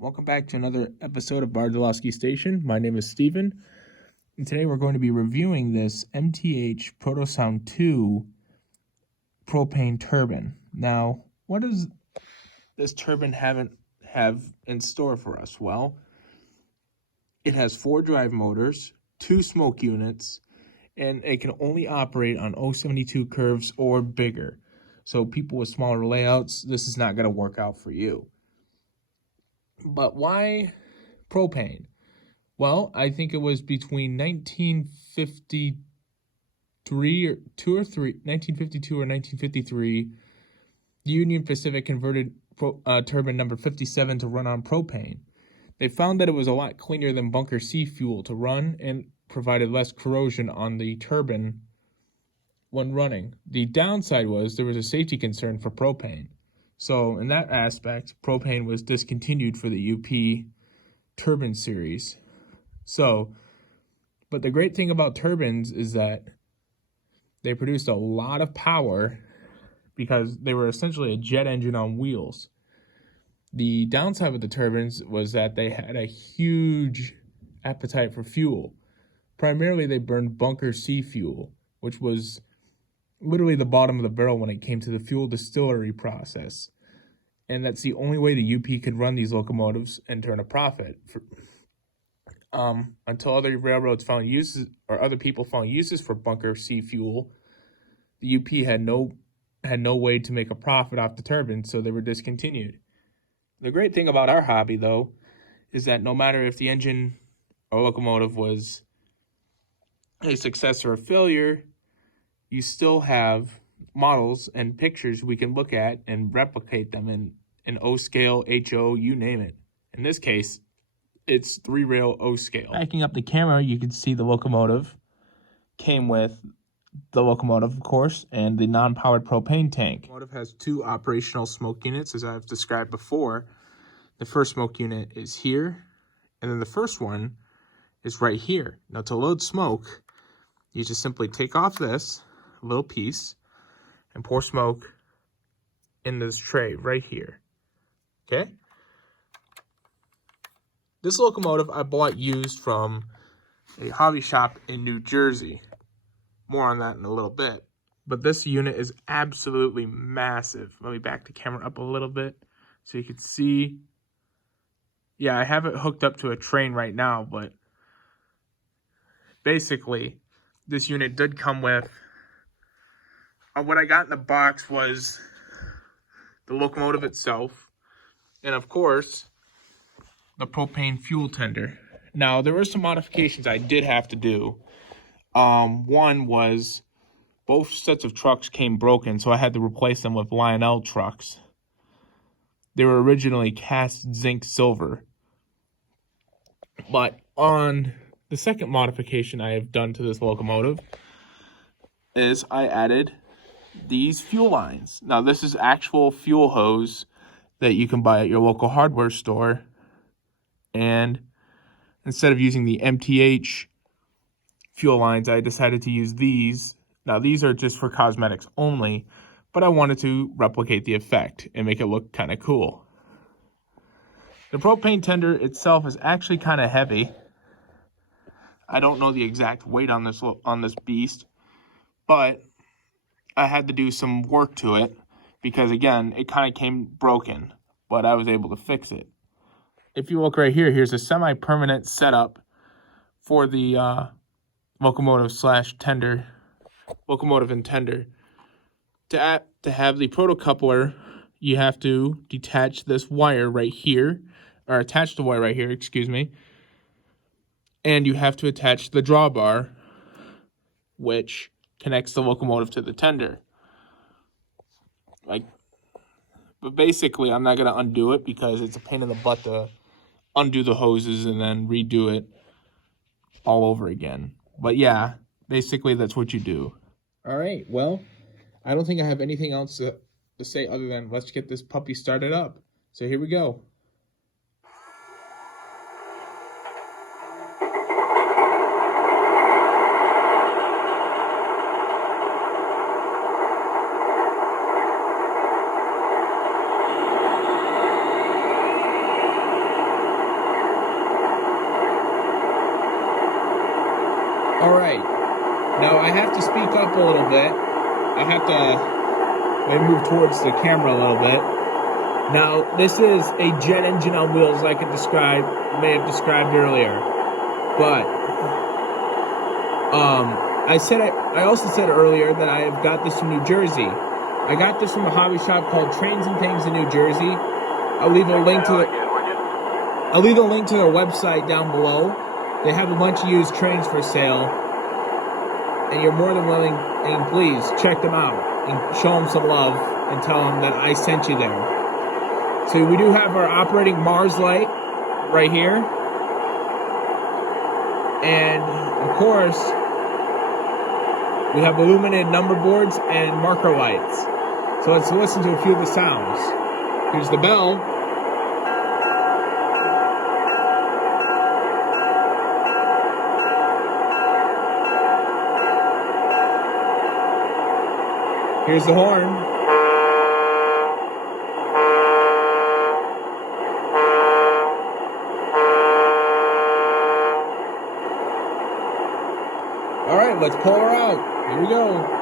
Welcome back to another episode of Bardolowski Station. My name is Steven, and today we're going to be reviewing this MTH Proto Sound 2 propane turbine. Now, what does this turbine have in store for us? Well, it has 4 drive motors, 2 smoke units, and it can only operate on 072 curves or bigger. So people with smaller layouts, this is not going to work out for you. But why propane? Well, I think it was between 1952 or 1953, the Union Pacific converted turbine number 57 to run on propane. They found that it was a lot cleaner than bunker C fuel to run and provided less corrosion on the turbine when running. The downside was there was a safety concern for propane. So in that aspect, propane was discontinued for the UP turbine series. But the great thing about turbines is that they produced a lot of power because they were essentially a jet engine on wheels. The downside with the turbines was that they had a huge appetite for fuel. Primarily, they burned bunker C fuel, which was literally the bottom of the barrel when it came to the fuel distillery process. And that's the only way the UP could run these locomotives and turn a profit. Until other railroads found uses, or other people found uses for bunker C fuel, the UP had no way to make a profit off the turbines, so they were discontinued. The great thing about our hobby, though, is that no matter if the engine or locomotive was a success or a failure, you still have models and pictures we can look at and replicate them in O scale, HO, you name it. In this case, it's 3-rail O scale. Backing up the camera, you can see the locomotive came with the locomotive, of course, and the non-powered propane tank. The locomotive has 2 operational smoke units, as I've described before. The first smoke unit is here, and then the first one is right here. Now, to load smoke, you just simply take off this little piece and pour smoke in this tray right here. Okay? This locomotive I bought used from a hobby shop in New Jersey. More on that in a little bit. But this unit is absolutely massive. Let me back the camera up a little bit so you can see. Yeah, I have it hooked up to a train right now, but basically, this unit did come with... what I got in the box was the locomotive itself, and of course, the propane fuel tender. Now, there were some modifications I did have to do. One was both sets of trucks came broken, so I had to replace them with Lionel trucks. They were originally cast zinc silver. But on the second modification I have done to this locomotive is I added these fuel lines. Now, this is actual fuel hose that you can buy at your local hardware store. And instead of using the MTH fuel lines, I decided to use these. Now, these are just for cosmetics only, but I wanted to replicate the effect and make it look kind of cool. The propane tender itself is actually kind of heavy. I don't know the exact weight on this beast, but I had to do some work to it because, again, it kind of came broken, but I was able to fix it. If you look right here, here's a semi-permanent setup for the locomotive and tender. To have the proto coupler, you have to detach this wire right here, or attach the wire right here, excuse me, and you have to attach the drawbar, which connects the locomotive to the tender. But basically, I'm not going to undo it because it's a pain in the butt to undo the hoses and then redo it all over again. But yeah, basically that's what you do. All right, well, I don't think I have anything else to say other than let's get this puppy started up. So here we go. All right. Now I have to speak up a little bit. I have to maybe move towards the camera a little bit. Now, this is a jet engine on wheels like I may have described earlier. But I also said earlier that I have got this from New Jersey. I got this from a hobby shop called Trains and Things in New Jersey. I'll leave a link to their website down below. They have a bunch of used trains for sale, and you're more than willing, and please check them out and show them some love and tell them that I sent you there. So we do have our operating Mars light right here, and of course we have illuminated number boards and marker lights. So let's listen to a few of the sounds. Here's the bell. Here's the horn. All right, let's pull her out. Here we go.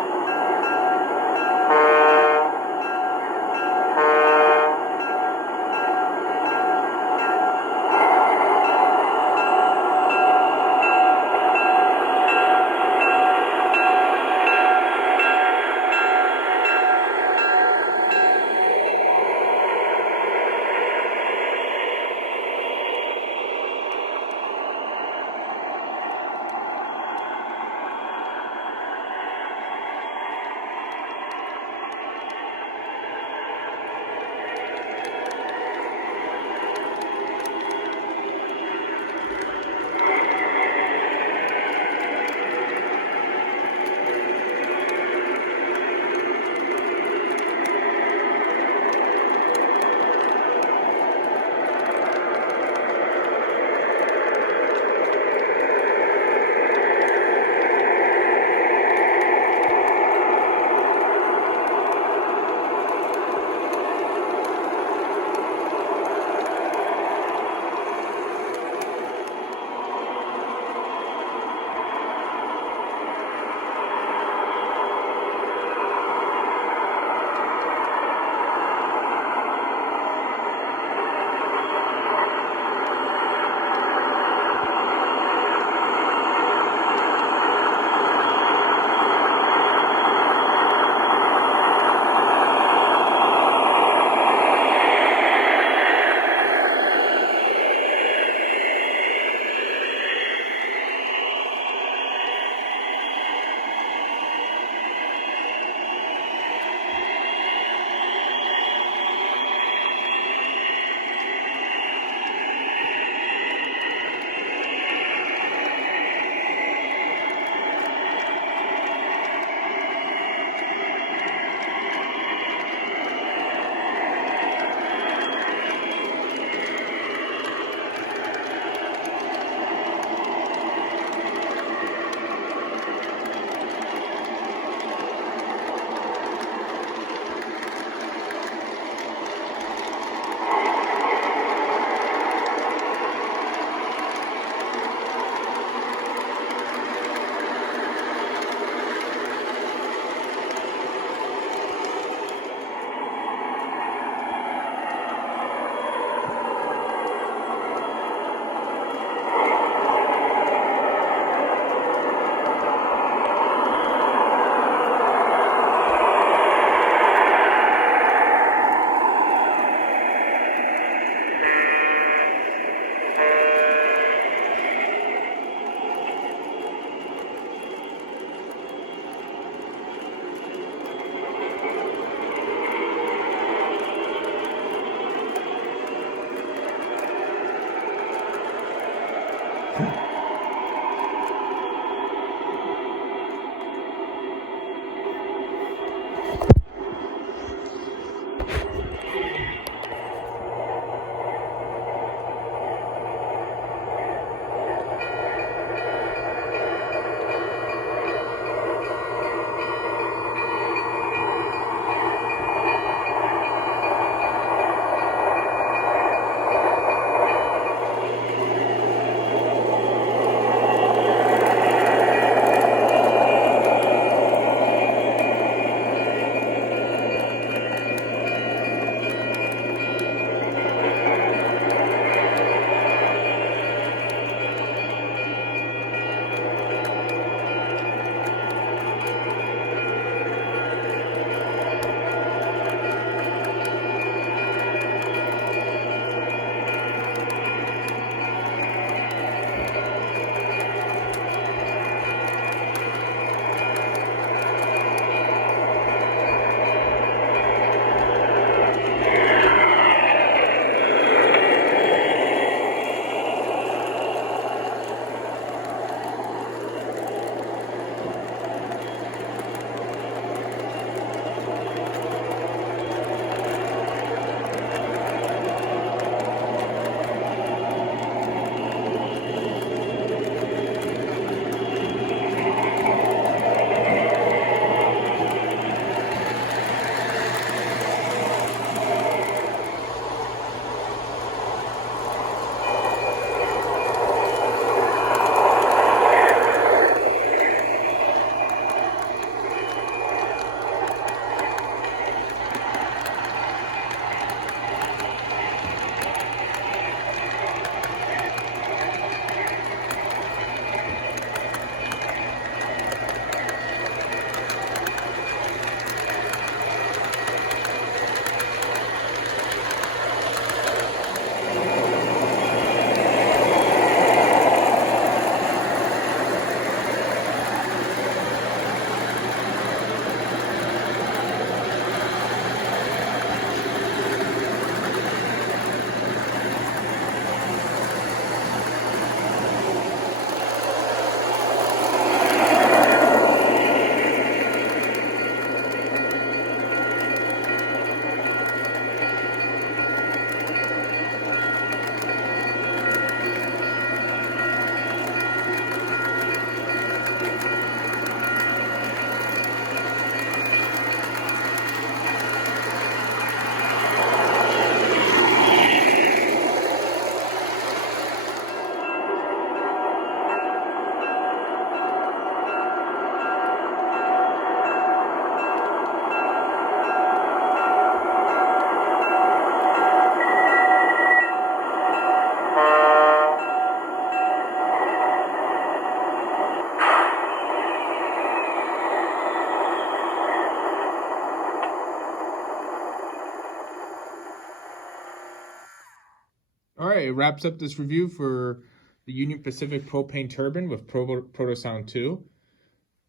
All right, it wraps up this review for the Union Pacific propane turbine with Proto Sound 2.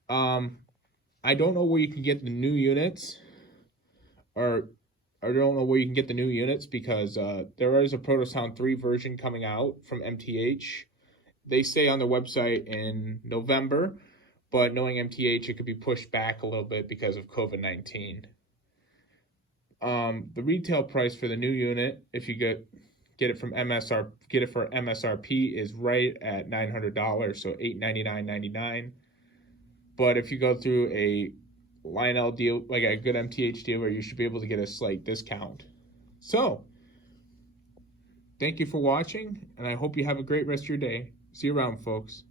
I don't know where you can get the new units, or I don't know where you can get the new units because there is a Proto Sound 3 version coming out from MTH. They say on their website in November, but knowing MTH, it could be pushed back a little bit because of COVID-19. The retail price for the new unit, if you get it from get it for MSRP, is right at $900, so $899.99. But if you go through a Lionel deal, like a good MTH dealer, you should be able to get a slight discount. So, thank you for watching, and I hope you have a great rest of your day. See you around, folks.